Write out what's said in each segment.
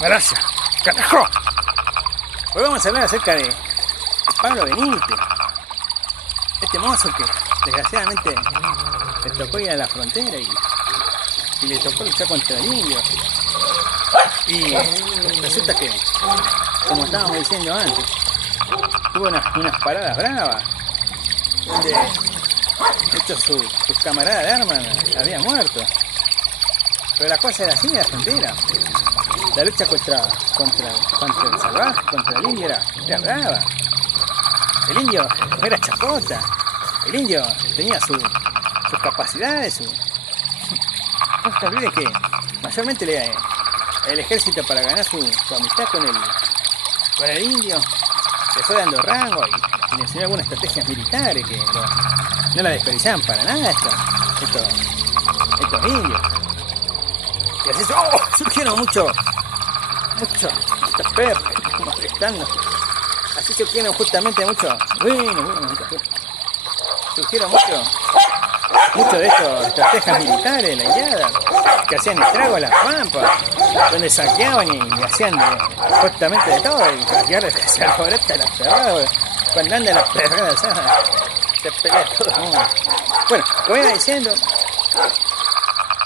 Gracias, carajo. Hoy vamos a hablar acerca de Pablo Benítez. Este mozo que desgraciadamente le tocó ir a la frontera y le tocó luchar contra el indio. Y resulta que, como estábamos diciendo antes, tuvo unas paradas bravas, donde de hecho sus camaradas de armas habían muerto. Pero la cosa era así en la frontera. La lucha contra el salvaje, contra el indio era brava. El indio no era chacota. El indio tenía sus capacidades. No se olvide que mayormente el ejército, para ganar su amistad con el indio, le fue dando rango y le enseñó algunas estrategias militares que no la desperdiciaban para nada estos indios. Y así surgieron muchos estos perros como molestando. Así surgieron justamente surgieron muchos de estos estrategias militares, la indiada, que hacían estrago a las pampas, donde saqueaban y hacían justamente de todo, y ahora se alborota las perradas, cuando andan las perradas, se pelea todo el mundo. Bueno, como iba diciendo,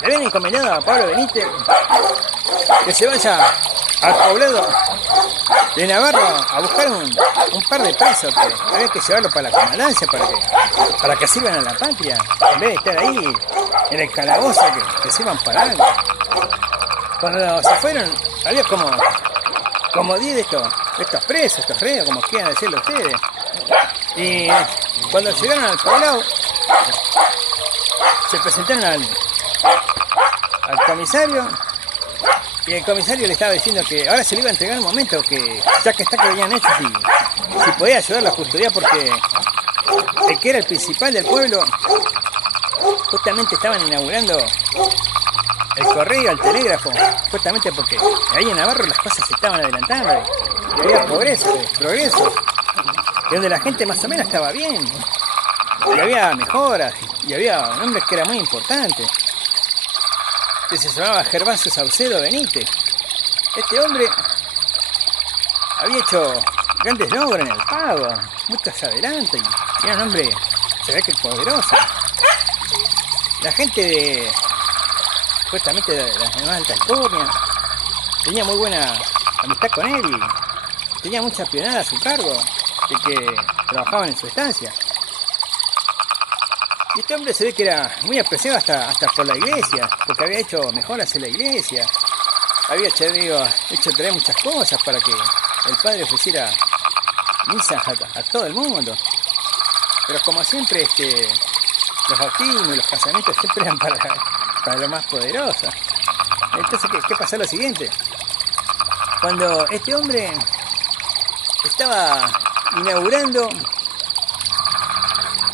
le habían encomendado a Pablo Benítez que se vaya al poblado de Navarro a buscar un par de presos que había que llevarlo para la comandancia para que sirvan a la patria, en vez de estar ahí en el calabozo que sirvan para algo. Cuando se fueron había como 10 de estos presos, estos reos, como quieran decirlo ustedes. Y cuando llegaron al poblado se presentaron al comisario, y el comisario le estaba diciendo que ahora se le iba a entregar un momento, que ya que venían hechos, si podía ayudarlo a custodiar, porque el que era el principal del pueblo justamente estaban inaugurando el correo, el telégrafo, justamente porque ahí en Navarro las cosas se estaban adelantando y había progreso, y donde la gente más o menos estaba bien, y había mejoras, y había un hombre que era muy importante, que se llamaba Gervasio Saucedo Benítez. Este hombre había hecho grandes logros en el pago, muchos adelantos, y era un hombre, se ve que poderoso. La gente supuestamente de las demás altas alcurnias tenía muy buena amistad con él y tenía mucha pionada a su cargo, de que trabajaban en su estancia. Y este hombre se ve que era muy apreciado hasta por la iglesia, porque había hecho mejoras en la iglesia, había hecho traer muchas cosas para que el padre ofreciera misas a todo el mundo. Pero como siempre, los bautismos y los casamientos siempre eran para lo más poderoso. Entonces, ¿qué pasó? Lo siguiente. Cuando este hombre estaba inaugurando,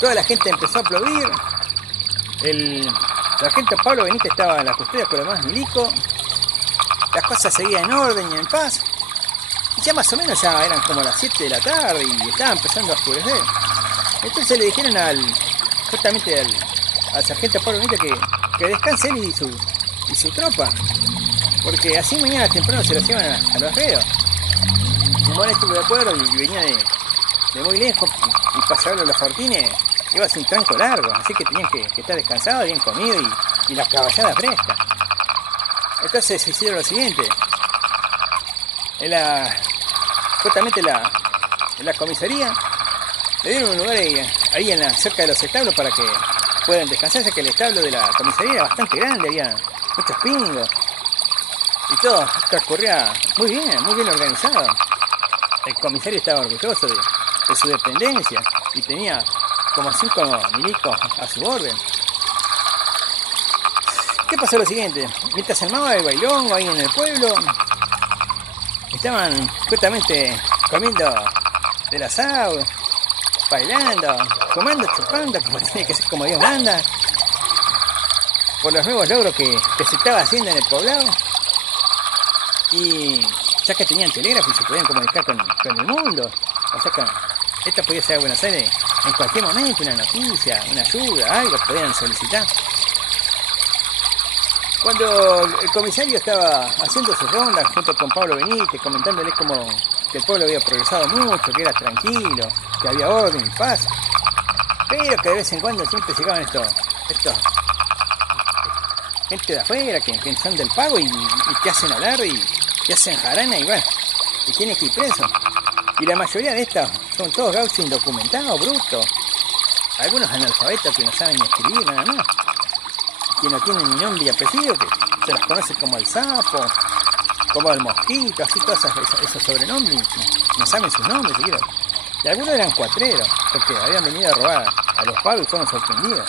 toda la gente empezó a aplaudir. El sargento Pablo Benítez estaba en la custodia con los demás milicos. Las cosas seguían en orden y en paz. Y ya más o menos ya eran como las 7 de la tarde y estaba empezando a oscurecer. Entonces le dijeron justamente al sargento Pablo Benítez que descanse él y su tropa, porque así mañana temprano se los llevan a los reos. Como él estuvo de acuerdo y venía de muy lejos, y para llevarlo a los fortines iba a ser un tranco largo, así que tenían que estar descansados, bien comidos y las caballadas frescas. Entonces se hicieron lo siguiente. Justamente en la comisaría le dieron un lugar ahí cerca de los establos para que puedan descansar, ya que el establo de la comisaría era bastante grande, había muchos pingos y todo transcurría muy bien organizado. El comisario estaba orgulloso de su dependencia y tenía como 5 milicos a su orden. ¿Qué pasó? Lo siguiente: mientras se armaba el bailongo ahí en el pueblo, estaban justamente comiendo del asado, bailando, fumando, chupando, como tiene que ser, como Dios manda, por los nuevos logros que se estaba haciendo en el poblado. Y ya que tenían telégrafo y se podían comunicar con el mundo, o sea que esto podía ser a Buenos Aires en cualquier momento, una noticia, una ayuda, algo podían solicitar. Cuando el comisario estaba haciendo sus rondas junto con Pablo Benítez, comentándole como que el pueblo había progresado mucho, que era tranquilo, que había orden y paz, pero que de vez en cuando siempre llegaban estos gente de afuera que son del pago y te hacen hablar y te hacen jarana y bueno, y tienes que ir preso. Y la mayoría de estos son todos gauchos indocumentados, brutos, algunos analfabetos que no saben ni escribir nada más, que no tienen ni nombre y apellido, que se los conoce como el sapo, como el mosquito, así todos esos sobrenombres, no saben sus nombres siquiera. Y algunos eran cuatreros, porque habían venido a robar a los pagos y fueron sorprendidos.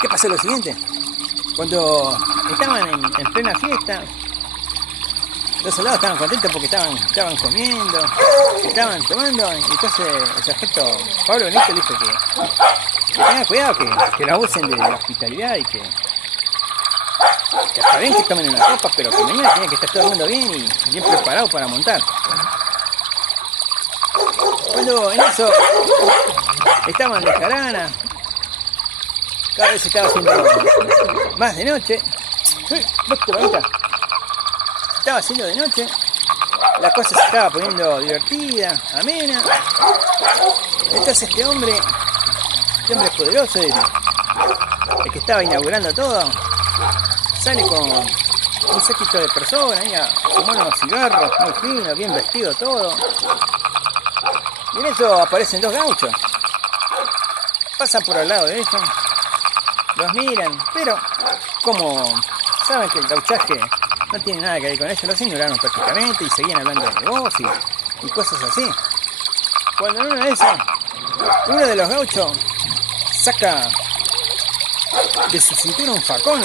¿Qué pasó lo siguiente? Cuando estaban en plena fiesta, los soldados estaban contentos porque estaban comiendo, estaban tomando, y entonces el sargento Pablo Benítez le dijo que tengan cuidado, que no abusen de la hospitalidad y que está bien que tomen una copa, pero que mañana tiene que estar todo el mundo bien y bien preparado para montar. Cuando en eso estaban de jarana, cada vez se estaba haciendo más de noche. Estaba haciendo de noche, la cosa se estaba poniendo divertida, amena. Entonces este hombre poderoso, el que estaba inaugurando todo, sale con un séquito de personas, ahí a fumar unos cigarros, muy fino, bien vestido todo. Y en eso aparecen dos gauchos. Pasan por al lado de ellos, los miran, pero como saben que el gauchaje no tiene nada que ver con ellos, los ignoraron prácticamente y seguían hablando de negocios y cosas así. Cuando en una de esas, uno de los gauchos saca de su cintura un facón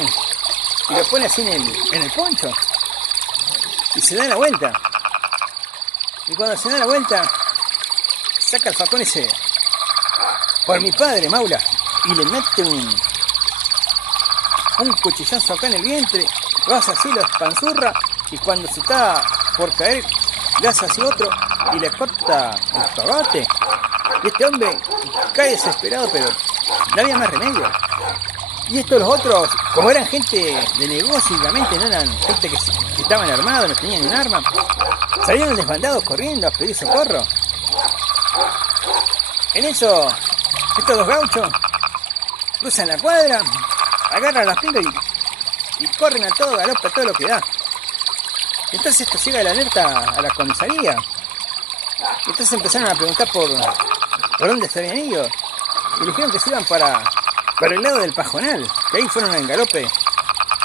y lo pone así en el poncho y se da la vuelta. Y cuando se da la vuelta, saca el facón y dice: por mi padre, Maula, y le mete un cuchillazo acá en el vientre, lo hace así, lo espanzurra, y cuando se está por caer, le hace así otro y le corta el cogote. Y este hombre cae desesperado, pero no había más remedio. Y estos los otros, como eran gente de negocio y obviamente no eran gente que estaban armados, no tenían un arma, salieron desbandados corriendo a pedir socorro. En eso, estos dos gauchos cruzan la cuadra, agarran las pilas y corren a todo galope, a todo lo que da. Entonces esto llega la alerta a la comisaría. Entonces empezaron a preguntar por dónde se habían ido. Y dijeron que se iban para el lado del Pajonal, que ahí fueron en galope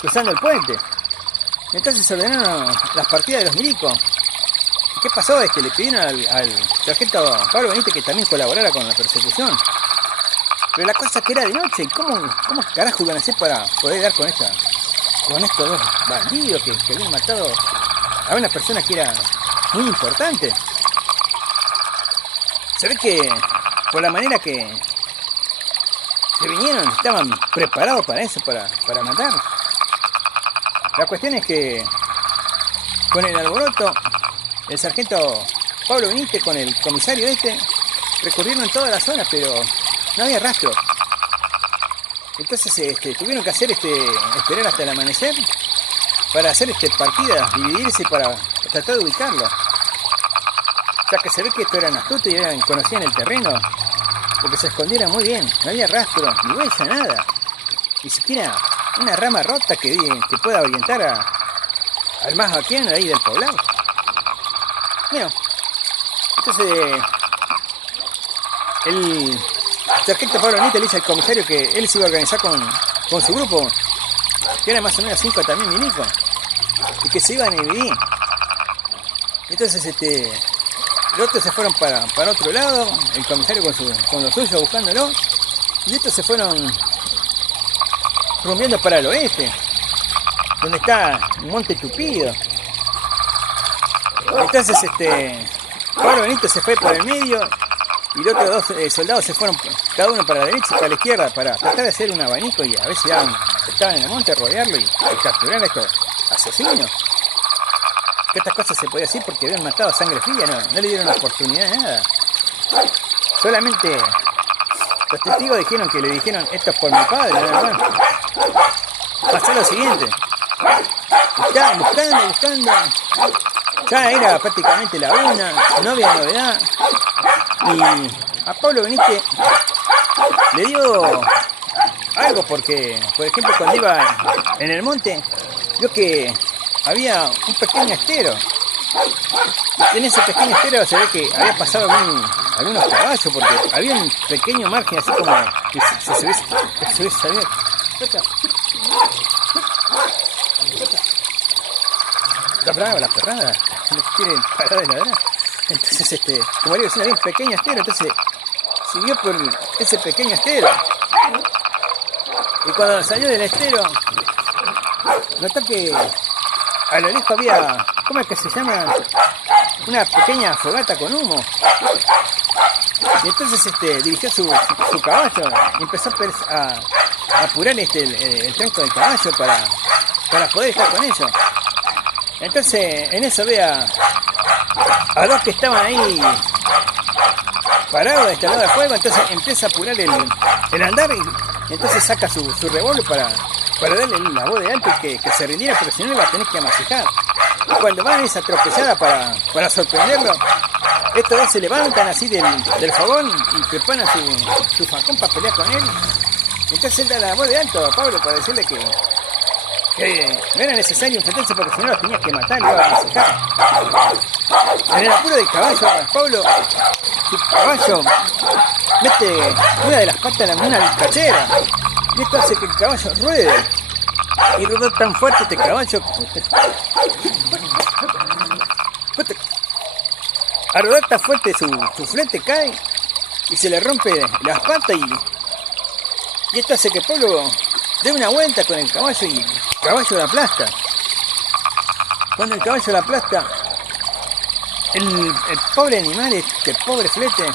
cruzando el puente. Entonces se ordenaron las partidas de los milicos. ¿Y qué pasó? Es que le pidieron al sargento Pablo Benítez que también colaborara con la persecución. Pero la cosa que era de noche, ¿y cómo carajo iban a hacer para poder dar con estos dos bandidos que habían matado a una persona que era muy importante? Se ve que por la manera que vinieron, estaban preparados para eso, para matar. La cuestión es que con el alboroto, el sargento Pablo Benítez con el comisario recorrieron toda la zona, pero no había rastro. Entonces tuvieron que hacer esperar hasta el amanecer para hacer partidas, dividirse para tratar de ubicarlo. O sea que se ve que estos eran astutos y conocían el terreno, porque se escondieron muy bien, no había rastro, ni huella, nada. Ni siquiera una rama rota que pueda orientar al más vaquiano ahí del poblado. Bueno, entonces el sargento Pablo Benítez le dice al comisario que él se iba a organizar con su grupo, que eran más o menos 5 también milicos, y que se iban a dividir. Entonces los otros se fueron para otro lado, el comisario con los suyos buscándolo, y estos se fueron rumbeando para el oeste, donde está un monte tupido. Entonces Pablo Benítez se fue por el medio y los otros dos soldados se fueron cada uno para la derecha y para la izquierda para tratar de hacer un abanico y a ver si estaban en el monte, rodearlo y capturar a estos asesinos. Que estas cosas se podía decir porque habían matado a sangre fría, no le dieron oportunidad de nada. Solamente los testigos dijeron que le dijeron: esto es por mi padre, nada más. pasó lo siguiente. Estaban buscando. Ya era prácticamente la una, no había novedad. Y a Pablo Benítez le dio algo porque, por ejemplo, cuando iba en el monte, vio que había un pequeño estero. En ese pequeño estero se ve que había pasado algunos caballos, porque había un pequeño margen así como que se hubiese salido. Está brava la perrada, no quiere parar de ladrar. Entonces, como le digo, había un pequeño estero, entonces siguió por ese pequeño estero. Y cuando salió del estero, notó que a lo lejos había, ¿cómo es que se llama? Una pequeña fogata con humo. Y entonces dirigió su caballo y empezó a apurar el tronco del caballo para poder estar con ellos. Entonces en eso ve a dos que estaban ahí parados de este lado del fuego. Entonces empieza a apurar el andar y entonces saca su revólver para darle la voz de alto y que se rindiera, porque si no iba a tener que amasijar. Y cuando van a esa atropellada para sorprenderlo, estos dos se levantan así del fogón y preparan su facón para pelear con él. Entonces él da la voz de alto a Pablo para decirle que no era necesario enfrentarse, porque si no los tenías que matar y iba a amasijar. En el apuro del caballo, Pablo, su caballo mete una de las patas en una vizcachera. Y esto hace que el caballo ruede. Y rodó tan fuerte este caballo. A rodar tan fuerte su flete cae y se le rompe las patas, y esto hace que Pablo dé una vuelta con el caballo y el caballo la aplasta. Cuando el caballo la aplasta, el pobre animal, este pobre flete,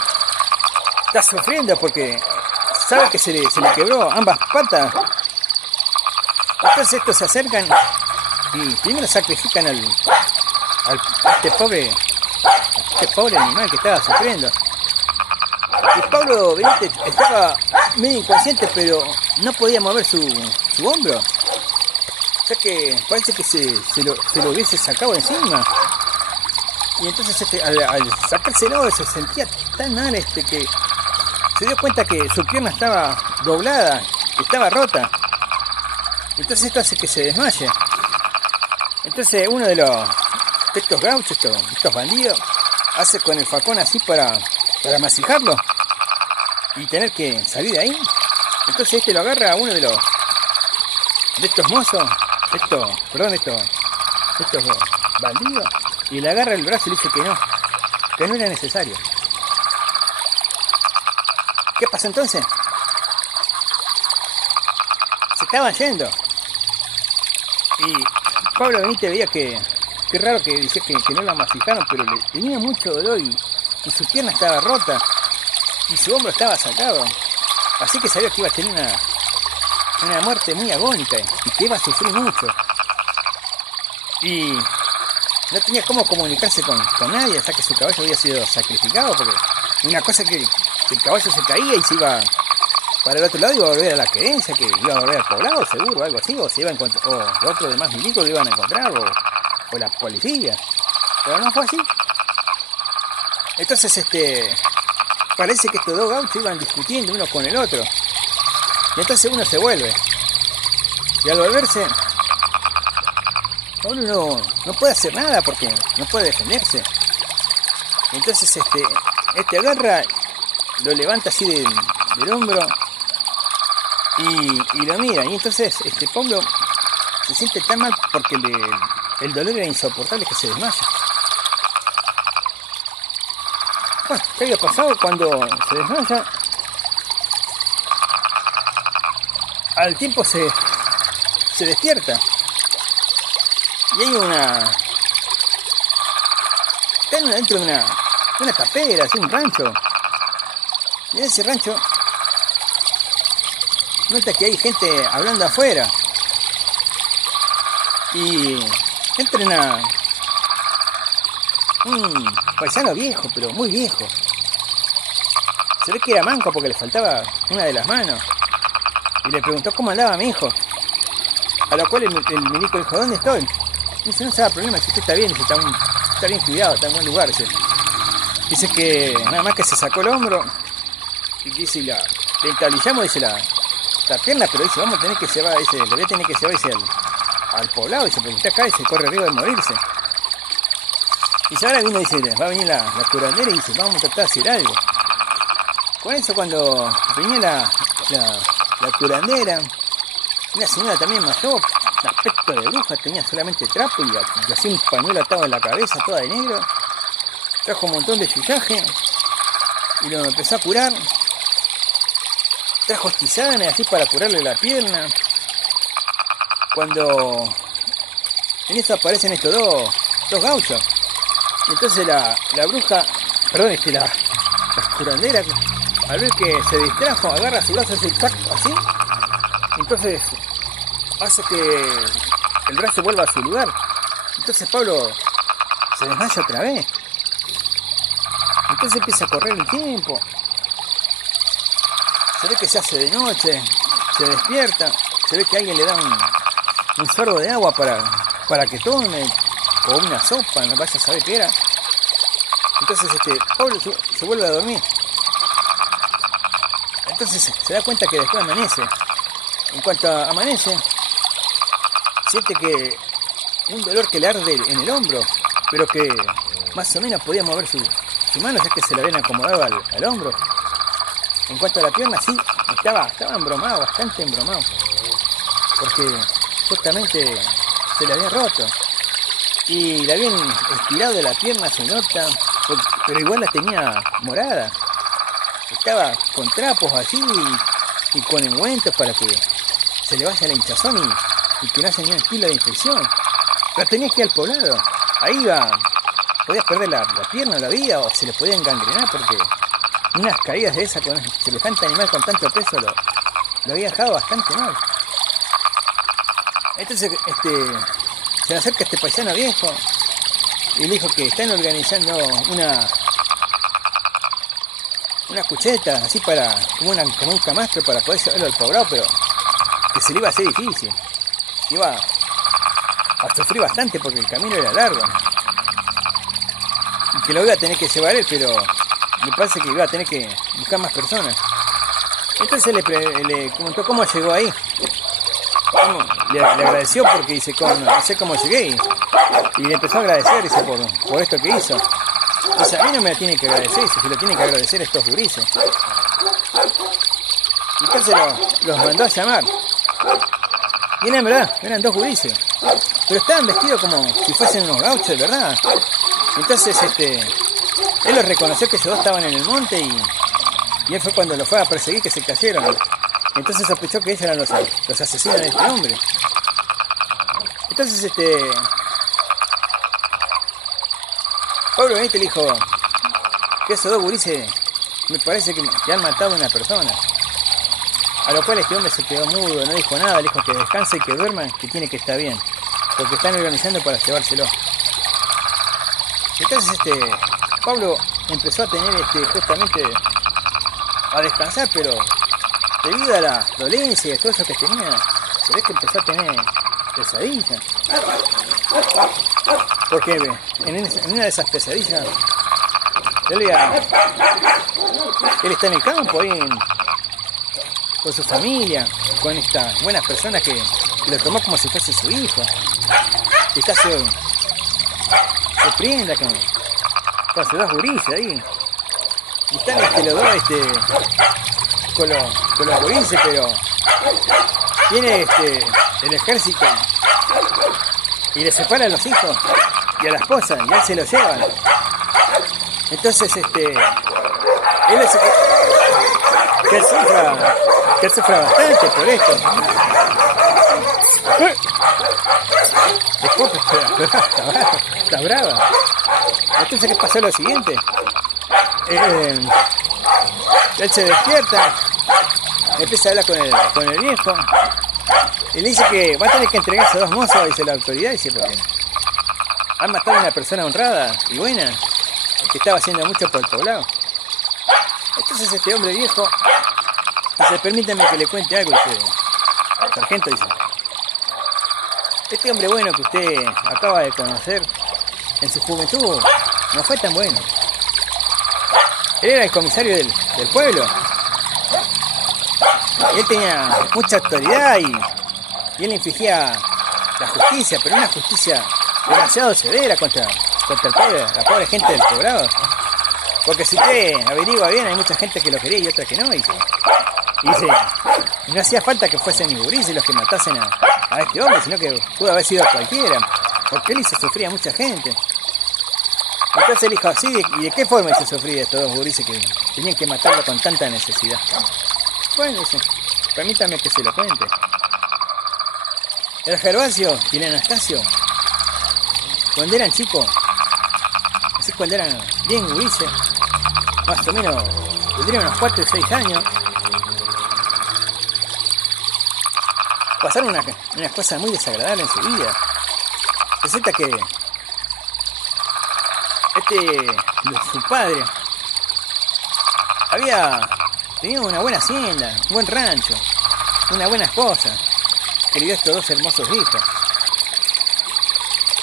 está sufriendo porque sabe que se le quebró ambas patas. Entonces estos se acercan y primero sacrifican a este pobre animal que estaba sufriendo. Y Pablo Benítez estaba medio inconsciente, pero no podía mover su hombro. O sea que parece que se lo hubiese sacado encima. Y entonces al sacárselo se sentía tan mal que se dio cuenta que su pierna estaba doblada, que estaba rota. Entonces esto hace que se desmaye. Entonces uno de estos gauchos, estos bandidos, hace con el facón así para amasijarlo y tener que salir de ahí. Entonces lo agarra a uno de estos mozos, estos bandidos, y le agarra el brazo y le dice que no era necesario. ¿Qué pasó entonces? Se estaban yendo. Y Pablo Benítez veía que raro que decía que no la masijaron, pero le tenía mucho dolor y su pierna estaba rota y su hombro estaba sacado. Así que sabía que iba a tener una muerte muy agónica y que iba a sufrir mucho. Y no tenía cómo comunicarse con nadie hasta que su caballo había sido sacrificado, porque una cosa que el caballo se caía y se iba para el otro lado, iba a volver a la querencia, que iba a volver al poblado seguro, algo así, o se iba a encontrar, o otros demás milicos lo iban a encontrar, o la policía. Pero no fue así. Entonces parece que estos dos gauchos iban discutiendo uno con el otro. Y entonces uno se vuelve. Y al volverse, uno no puede hacer nada porque no puede defenderse. Entonces agarra, lo levanta así del hombro y lo mira. Y entonces Pablo se siente tan mal porque el dolor era insoportable que se desmaya. Bueno, ¿qué había pasado cuando se desmaya? Al tiempo se despierta. Y hay está dentro de una tapera, así un rancho. Y en ese rancho nota que hay gente hablando afuera. Y entra un paisano viejo, pero muy viejo. Se ve que era manco porque le faltaba una de las manos. Y le preguntó cómo andaba mi hijo. A lo cual el milico dijo, ¿dónde estoy? Dice, no se haga problema, si usted está bien, dice, está bien cuidado, está en buen lugar. Dice que nada más que se sacó el hombro y dice, le entablillamos, dice, la pierna, pero dice, vamos a tener que llevar, dice, lo voy a tener que llevar, dice, al poblado, dice, porque usted acá, dice, corre riesgo de morirse. Y ahora vino, dice, va a venir la curandera y dice, vamos a tratar de hacer algo. Con eso, cuando venía la curandera, una señora también mayor, de aspecto de bruja, tenía solamente trapo y hacía un pañuelo atado en la cabeza, toda de negro. Trajo un montón de chullaje y lo empezó a curar. Trajo tisanas así para curarle la pierna. Cuando en eso aparecen estos dos gauchos. Y entonces la bruja, perdón, la curandera, al ver que se distrajo, agarra su brazo así. Entonces hace que el brazo vuelva a su lugar. Entonces Pablo se desmaya otra vez. Entonces empieza a correr el tiempo. Se ve que se hace de noche. Se despierta. Se ve que alguien le da un sorbo de agua para que tome. O una sopa, no vaya a saber qué era. Entonces Pablo se vuelve a dormir. Entonces se da cuenta que después amanece. En cuanto amanece, siente que un dolor que le arde en el hombro, pero que más o menos podía mover su mano, ya que se le habían acomodado al hombro. En cuanto a la pierna, sí, estaba embromado, bastante embromado, porque justamente se le había roto. Y le habían estirado de la pierna, se nota, pero igual la tenía morada. Estaba con trapos así y con ungüentos para que se le vaya la hinchazón y que no haya ni un kilo de infección. Pero tenía que ir al poblado. Ahí podía perder la pierna, la vida, o se le podía engangrenar, porque unas caídas de esas con semejante animal con tanto peso lo había dejado bastante mal. Entonces se le acerca este paisano viejo y le dijo que están organizando una cucheta así como un camastro para poder llevarlo al poblado, pero que se le iba a hacer difícil. Iba a sufrir bastante porque el camino era largo y que lo iba a tener que llevar él, pero me parece que iba a tener que buscar más personas. Entonces le comentó cómo llegó ahí. Le agradeció porque dice, no sé cómo llegué, y le empezó a agradecer, dice, por esto que hizo. Dice, a mí no me la tiene que agradecer, dice, se lo tiene que agradecer a estos gurises. Entonces los mandó a llamar. Y en verdad, eran dos gurises, pero estaban vestidos como si fuesen unos gauchos, de verdad. Entonces él los reconoció que ellos dos estaban en el monte y él fue cuando los fue a perseguir que se cayeron. Entonces sospechó que ellos eran los asesinos de este hombre. Entonces Pablo Benítez le dijo que esos dos gurises me parece que han matado a una persona. A lo cual este hombre se quedó mudo, no dijo nada, le dijo que descanse y que duerma, que tiene que estar bien, porque están organizando para llevárselo. Entonces Pablo empezó a tener justamente a descansar, pero debido a la dolencia y todo eso que tenía, se ve que empezó a tener pesadillas. Porque en una de esas pesadillas, él está en el campo, ahí con su familia, con estas buenas personas que lo tomó como si fuese su hijo. Y está se prenda con sus dos gurises ahí. Y están los dos con los gurises, pero viene el ejército y le separan a los hijos y a la esposa, y a él se lo llevan. Entonces él hace que él sufra bastante por esto. Está brava. Entonces, ¿qué pasó? Lo siguiente, él se despierta, empieza a hablar con el viejo y le dice que va a tener que entregarse a dos mozos, dice la autoridad, dice, porque han matado a una persona honrada y buena que estaba haciendo mucho por el poblado. Entonces este hombre viejo dice, permítame que le cuente algo, dice, sargento, dice, Este hombre bueno que usted acaba de conocer, en su juventud, no fue tan bueno. Él era el comisario del pueblo. Él tenía mucha autoridad y él infligía la justicia, pero una justicia demasiado severa contra la pobre gente del poblado. Porque si usted averigua bien, hay mucha gente que lo quería y otra que no. Y no hacía falta que fuesen ni gurises los que matasen a este hombre, sino que pudo haber sido cualquiera. Porque él hizo sufrir a mucha gente. Entonces él dijo así, ¿y de qué forma hizo sufrir a estos dos gurises que tenían que matarlo con tanta necesidad? Bueno, dice, permítame que se lo cuente. El Gervasio y el Anastasio, cuando eran chicos, así cuando eran bien gurises, más o menos, tendrían unos 4 o 6 años, pasaron unas cosas muy desagradables en su vida. Resulta que su padre había tenido una buena hacienda, un buen rancho, una buena esposa, que le dio a estos dos hermosos hijos.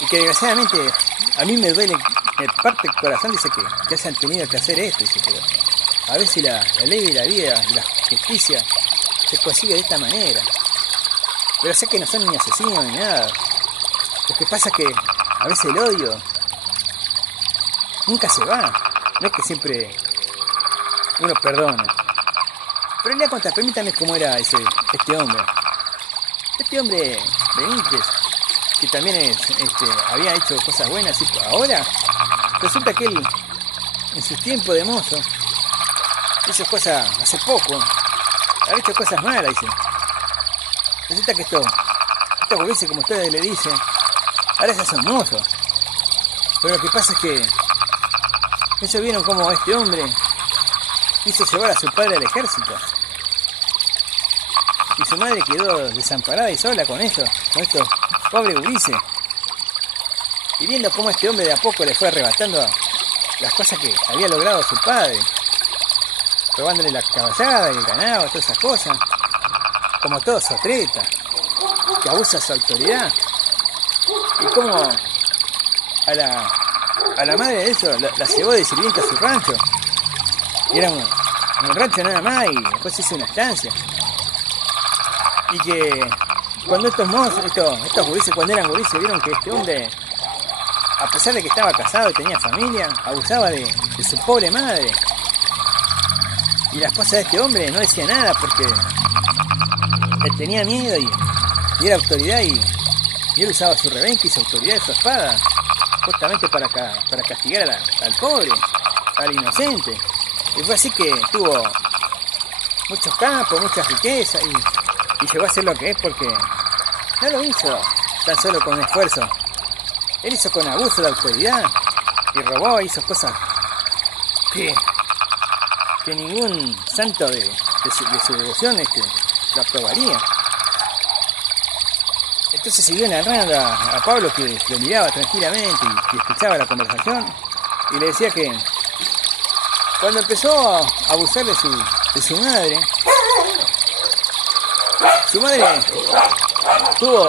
Y que desgraciadamente a mí me duele, me parte el corazón, dice que hayan tenido que hacer esto, dice, pero a ver si la ley de la vida y la justicia se consigue de esta manera. Pero sé que no son ni asesinos ni nada. Lo que pasa es que a veces el odio nunca se va. No es que siempre uno perdona. Pero le voy a contar, permítame cómo era este hombre. Este hombre Benítez, que también había hecho cosas buenas, y ahora resulta que él, en sus tiempos de mozo, hizo cosas hace poco, había hecho cosas malas, dice. Resulta que estos gurises, como ustedes le dicen, ahora ya son mozos. Pero lo que pasa es que ellos vieron cómo este hombre hizo llevar a su padre al ejército. Y su madre quedó desamparada y sola con estos pobres gurises. Y viendo cómo este hombre de a poco le fue arrebatando las cosas que había logrado su padre, robándole la caballada y el ganado, todas esas cosas, como todo sotreta, que abusa de su autoridad. Y como a la madre de ellos la llevó de sirvienta a su rancho. Y era un rancho nada más, y después hizo una estancia. Y que cuando estos gurises, cuando eran gurises, vieron que este hombre, a pesar de que estaba casado y tenía familia, abusaba de su pobre madre. Y la esposa de este hombre no decía nada porque él tenía miedo y era autoridad, y él usaba su rebenque y su autoridad y su espada justamente para castigar al pobre, al inocente. Y fue así que tuvo muchos campos, muchas riquezas, y llegó a ser lo que es, porque no lo hizo tan solo con esfuerzo. Él hizo con abuso de autoridad y robó, hizo cosas que ningún santo de su devoción lo aprobaría. Entonces siguió narrando a Pablo, que lo miraba tranquilamente y escuchaba la conversación, y le decía que cuando empezó a abusar de su madre, su madre tuvo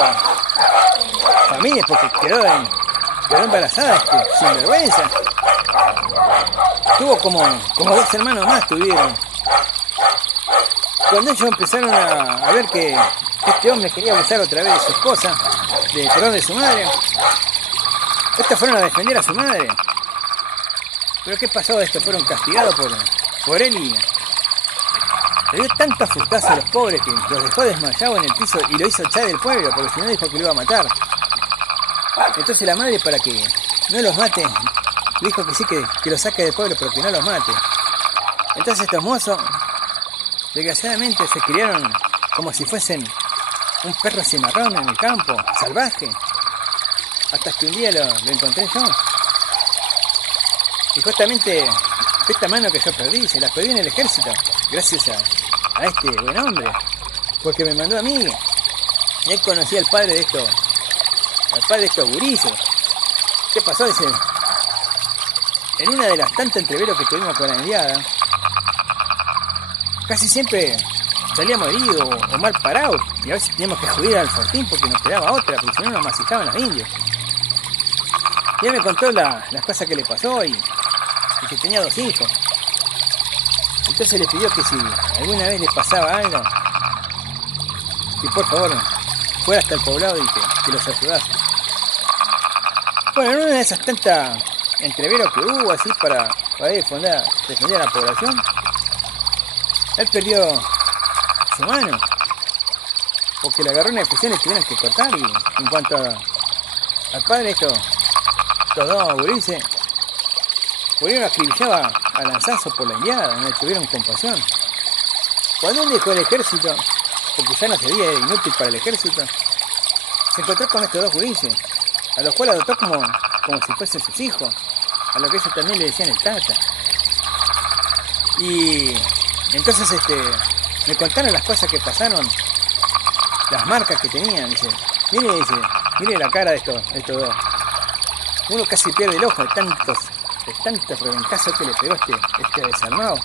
familia porque quedó embarazada, sin vergüenza. Tuvo como 2 hermanos más tuvieron. Cuando ellos empezaron a ver que este hombre quería abusar otra vez de su esposa, de su madre, estos fueron a defender a su madre. Pero ¿qué pasó? Estos fueron castigados por él, y le dio tanto asustazo a los pobres que los dejó desmayados en el piso y lo hizo echar del pueblo, porque si no dijo que lo iba a matar. Entonces la madre, para que no los mate, le dijo que sí, que los saque del pueblo, pero que no los mate. Entonces estos mozos, desgraciadamente, se criaron como si fuesen un perro cimarrón en el campo, salvaje. Hasta que un día lo encontré yo. Y justamente esta mano que yo perdí, se la perdí en el ejército, gracias a este buen hombre, porque me mandó a mí. Y ahí conocí al padre de estos gurises. ¿Qué pasó? Dice, en una de las tantas entreveros que tuvimos con la enviada, casi siempre salíamos heridos o mal parados, y a veces teníamos que acudir al fortín porque nos quedaba otra, porque si no nos masicaban los indios. Y él me contó las cosas que le pasó y que tenía 2 hijos. Entonces le pidió que si alguna vez le pasaba algo, que por favor fuera hasta el poblado y que los ayudase. Bueno, en una de esas tantas entreveros que hubo así para defender a la población, él perdió su mano porque le agarró una infección y tuvieron que cortar. Y en cuanto al padre, estos 2 gurises murieron acribillados a lanzazo por la indiada, no le tuvieron compasión. Cuando él dejó el ejército, porque ya no sería inútil para el ejército, se encontró con estos 2 gurises, a los cuales adoptó como si fuesen sus hijos, a lo que ellos también le decían el tata. Y entonces me contaron las cosas que pasaron, las marcas que tenían. Mire la cara de estos 2. Uno casi pierde el ojo de tantos rebencazos que le pegó este desarmado.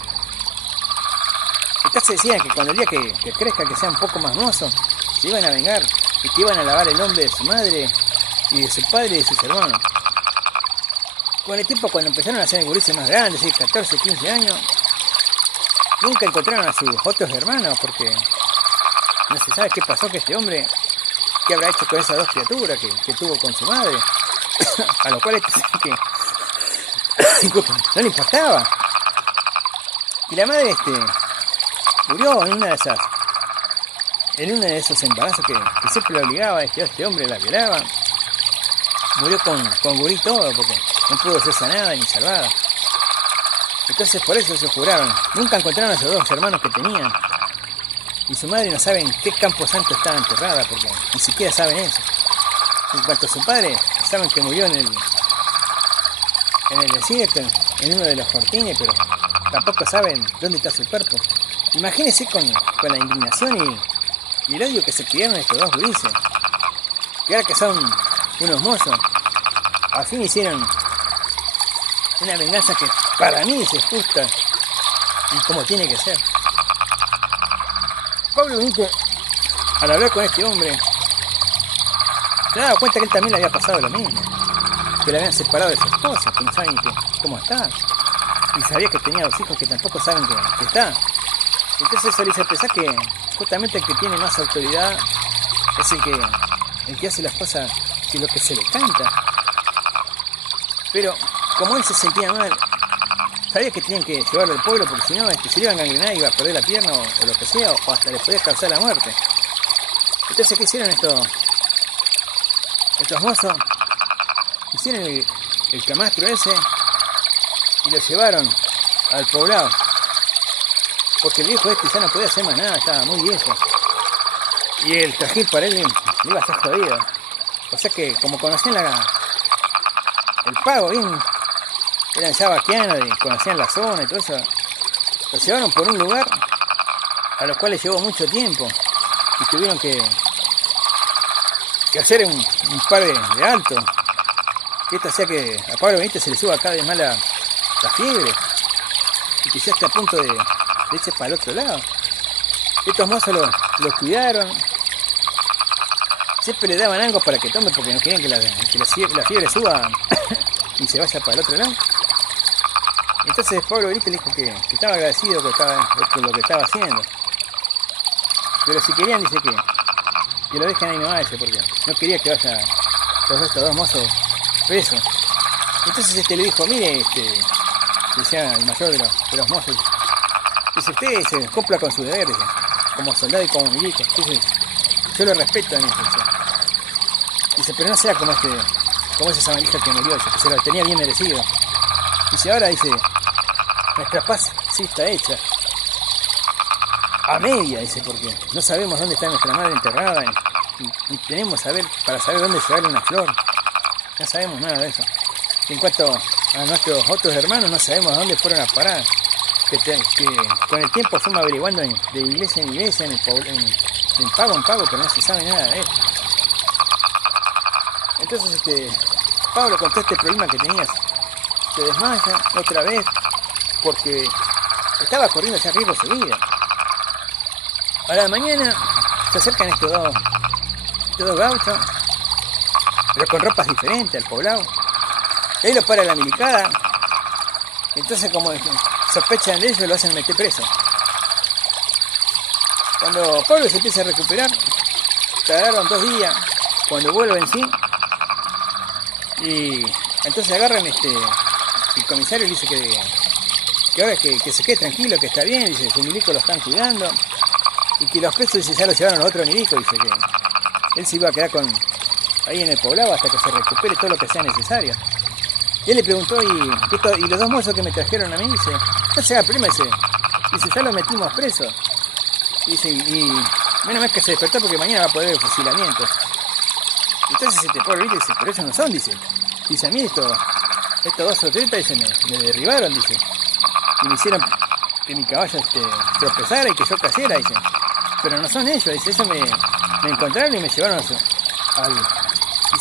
Entonces decían que cuando el día que crezca, que sea un poco más mozo, se iban a vengar y que iban a lavar el nombre de su madre y de su padre y de sus hermanos. Con el tiempo, cuando empezaron a ser gurises más grandes, 14, 15 años, nunca encontraron a sus otros hermanos porque no se sabe qué pasó que este hombre, qué habrá hecho con esas 2 criaturas que tuvo con su madre, a lo cual no le importaba. Y la madre murió en una de esos embarazos que siempre le obligaba a este hombre, la violaba. Murió con gurí todo porque no pudo ser sanada ni salvada. Entonces por eso se juraron. Nunca encontraron a esos 2 hermanos que tenían. Y su madre no sabe en qué campo santo estaba enterrada porque ni siquiera saben eso. En cuanto a su padre, saben que murió en el desierto, en uno de los fortines, pero tampoco saben dónde está su cuerpo. Imagínense con la indignación y el odio que se criaron estos 2 gurises, que ahora que son unos mozos, al fin hicieron una venganza que para mí es justa y como tiene que ser. Pablo Benítez, al hablar con este hombre, se daba cuenta que él también le había pasado lo mismo, que le habían separado de su esposa, que no saben cómo está, y sabía que tenía 2 hijos que tampoco saben que está. Entonces eso le hizo pensar que justamente el que tiene más autoridad es el que hace las cosas y lo que se le canta. Pero como él se sentía mal, sabía que tenían que llevarlo al pueblo porque si no, se le iban a gangrenar y iba a perder la pierna o lo que sea, o hasta le podía causar la muerte. Entonces, ¿qué hicieron estos mozos? Hicieron el camastro ese y lo llevaron al poblado. Porque el viejo ya no podía hacer más nada, estaba muy viejo. Y el trajín para él le iba a estar jodido. O sea que como conocían el pago bien, eran ya vaquianos y conocían la zona y todo eso, lo llevaron por un lugar a los cuales llevó mucho tiempo y tuvieron que hacer un par de altos. Y esto hacía que a Pablo Benítez se le suba cada vez más la fiebre y que ya está a punto de irse para el otro lado. Estos mozos lo cuidaron, siempre le daban algo para que tome porque no querían que la fiebre suba y se vaya para el otro lado. Entonces Pablo Benítez le dijo que estaba agradecido con lo que estaba haciendo, pero si querían, dice que lo dejen ahí nomás, porque no quería que vaya estos 2 mozos presos. Entonces le dijo, mire, decía el mayor de los mozos, dice, usted se cumpla con su deber, dice, como soldado y como milico. Dice, yo lo respeto en eso. Dice, pero no sea como ese sabanija que murió, dice, que se lo tenía bien merecido. Dice, ahora, dice, nuestra paz sí está hecha. A media, dice, porque no sabemos dónde está nuestra madre enterrada y tenemos para saber dónde llevarle una flor. No sabemos nada de eso. Y en cuanto a nuestros otros hermanos, no sabemos a dónde fueron a parar. Que con el tiempo fuimos averiguando de iglesia en iglesia, en pago en pago, pero no se sabe nada de eso. Entonces Pablo, con todo este problema que tenías, se desmaya otra vez porque estaba corriendo ya riesgo su vida. A la mañana se acercan estos dos gauchos, pero con ropas diferentes al poblado. Y ahí lo para la milicada. Entonces, como sospechan de ellos, lo hacen meter preso. Cuando Pablo se empieza a recuperar, tardaron 2 días. Cuando vuelven, sí. Y entonces agarran el comisario y dice que ahora que se quede tranquilo, que está bien, dice, su milico lo están cuidando. Y que los presos, dice, ya los llevaron los otros milicos, dice que él se iba a quedar ahí en el poblado hasta que se recupere todo lo que sea necesario. Y él le preguntó, y los 2 mozos que me trajeron a mí, dice, no se haga problema, dice, ya lo metimos preso. Y dice, y menos mal que se despertó porque mañana va a poder el fusilamiento. Entonces este pobre dice, pero ellos no son, dice, a mí estos 2 atletas, dice, me derribaron, dice, y me hicieron que mi caballo tropezara y que yo cayera, dice, pero no son ellos, dice, ellos me encontraron y me llevaron a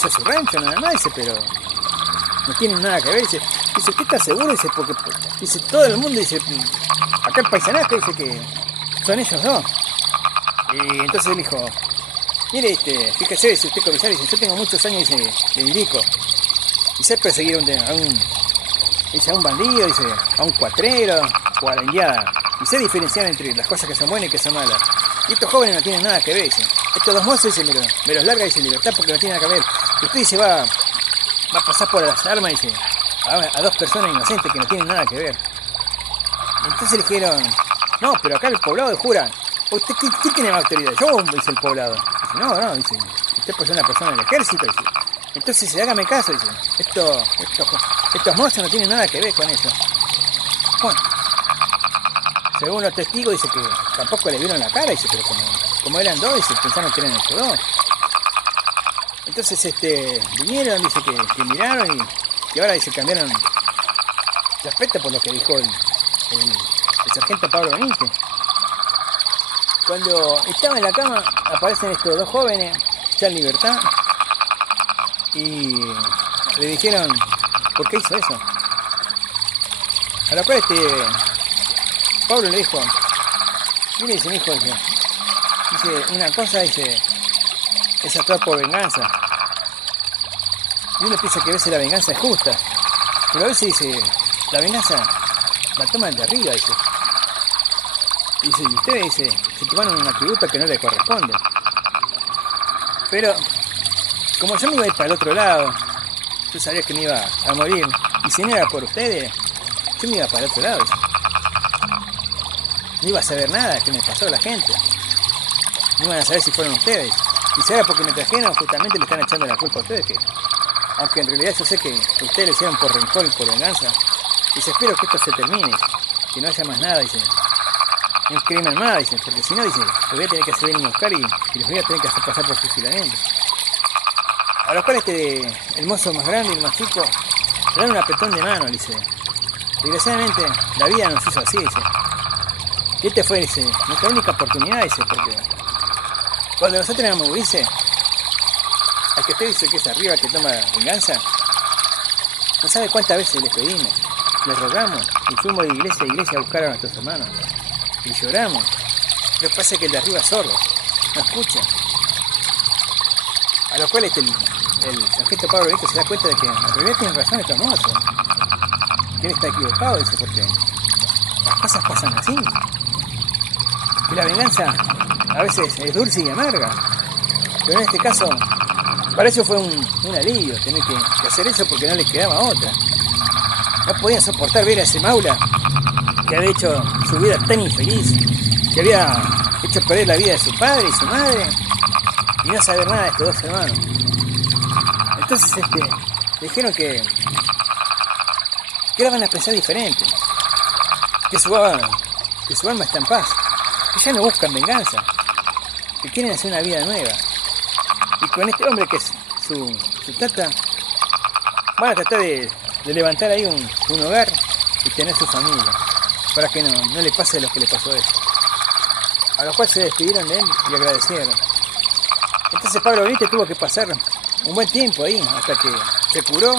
su rancho nada más, dice, pero no tienen nada que ver, dice, ¿usted está seguro? Dice, porque dice, todo el mundo, dice, acá el paisanaje, dice que son ellos 2. Y entonces él dijo, mire, fíjese, dice, usted comisario, dice, yo tengo muchos años, dice, de milico, y sé perseguir a un bandido, dice, a un cuatrero o a la indiada, y sé diferenciar entre las cosas que son buenas y que son malas. Y estos jóvenes no tienen nada que ver, dice, estos 2 mozos, dice, me los larga, dice, en libertad porque no tienen nada que ver. Y usted, dice, va a pasar por las armas, dice, a 2 personas inocentes que no tienen nada que ver. Entonces le dijeron, no, pero acá el poblado de jura, ¿usted qué tiene más autoridad? Yo, dice el poblado. Dice, no, dice, usted pues es una persona del ejército, dice. Entonces, dice, hágame caso, dice, estos mozos no tienen nada que ver con eso. Bueno, según los testigos, dice que tampoco le vieron la cara, dice, pero como eran 2, dice, pensaron que eran ellos 2. Entonces, vinieron, dice que miraron y ahora, dice, cambiaron de aspecto por lo que dijo el sargento Pablo Benítez. Cuando estaba en la cama, aparecen estos 2 jóvenes, ya en libertad, y le dijeron, ¿por qué hizo eso? A lo cual Pablo le dijo, mire, dice, mi hijo, dice, una cosa, dice, es actuar por venganza. Y uno piensa que a veces la venganza es justa, pero a veces, dice, la venganza la toman de arriba, dice. Y dice, y ustedes, dice, se tomaron un atributo que no le corresponde. Pero, como yo me iba a ir para el otro lado, yo sabía que me iba a morir, y si no era por ustedes, yo me iba para el otro lado, dice. No iba a saber nada que me pasó a la gente. No iban a saber si fueron ustedes. Y si era porque me trajeron, justamente le están echando la culpa a ustedes, que aunque en realidad yo sé que ustedes lo hicieron por rencor y por venganza, dice, espero que esto se termine, que no haya más nada, dice, ni un crimen más, dice, porque si no, dice, los voy a tener que hacer venir a buscar y los voy a tener que hacer pasar por fusilamiento. A lo cual el mozo más grande y el más chico le dan un apretón de mano, dice, desgraciadamente la vida nos hizo así, dice, y fue, dice, nuestra única oportunidad, dice, porque cuando nosotros éramos, dice, al que usted dice que es arriba que toma venganza, no sabe cuántas veces les pedimos, les rogamos y fuimos de iglesia a iglesia a buscar a nuestros hermanos y lloramos. Lo que pasa es que el de arriba es sordo, no escucha. A lo cual el sargento Pablo Benítez se da cuenta de que en realidad tienen razón estos mozos, que él está equivocado, dice, porque las cosas pasan así, que la venganza a veces es dulce y amarga, pero en este caso para ellos fue un alivio tener que hacer eso porque no les quedaba otra. No podían soportar ver a ese maula que había hecho su vida tan infeliz, que había hecho perder la vida de su padre y su madre, y no saber nada de estos 2 hermanos. Entonces dijeron que ahora van a pensar diferente, que su alma está en paz, que ya no buscan venganza, que quieren hacer una vida nueva. Y con este hombre que es su tata, van a tratar de levantar ahí un hogar y tener su familia, para que no le pase lo que le pasó a él. A lo cual se despidieron de él y agradecieron. Entonces Pablo Benítez tuvo que pasar un buen tiempo ahí, hasta que se curó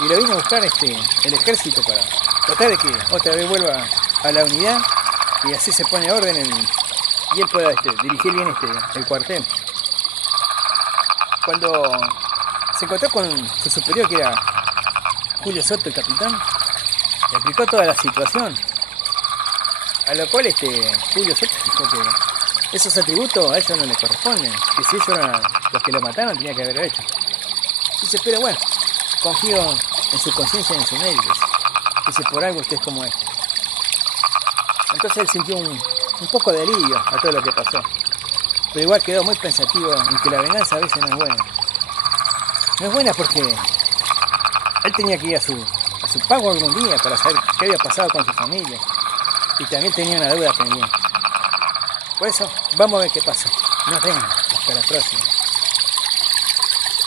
y lo vino a buscar el ejército para tratar de que otra vez vuelva a la unidad, y así se pone orden y él pueda dirigir bien el cuartel. Cuando se encontró con su superior, que era Julio Soto, el capitán, le explicó toda la situación, a lo cual Julio Soto dijo que esos atributos a ellos no le corresponden, que si ellos eran los que lo mataron tenía que haberlo hecho. Dice, pero bueno, confío en su conciencia y en su mérito. Dice, por algo usted es como es. Entonces él sintió un poco de alivio a todo lo que pasó, pero igual quedó muy pensativo en que la venganza a veces no es buena. No es buena porque él tenía que ir a su pago algún día para saber qué había pasado con su familia, y también tenía una deuda pendiente. Por eso, vamos a ver qué pasa. Nos vemos. Hasta la próxima.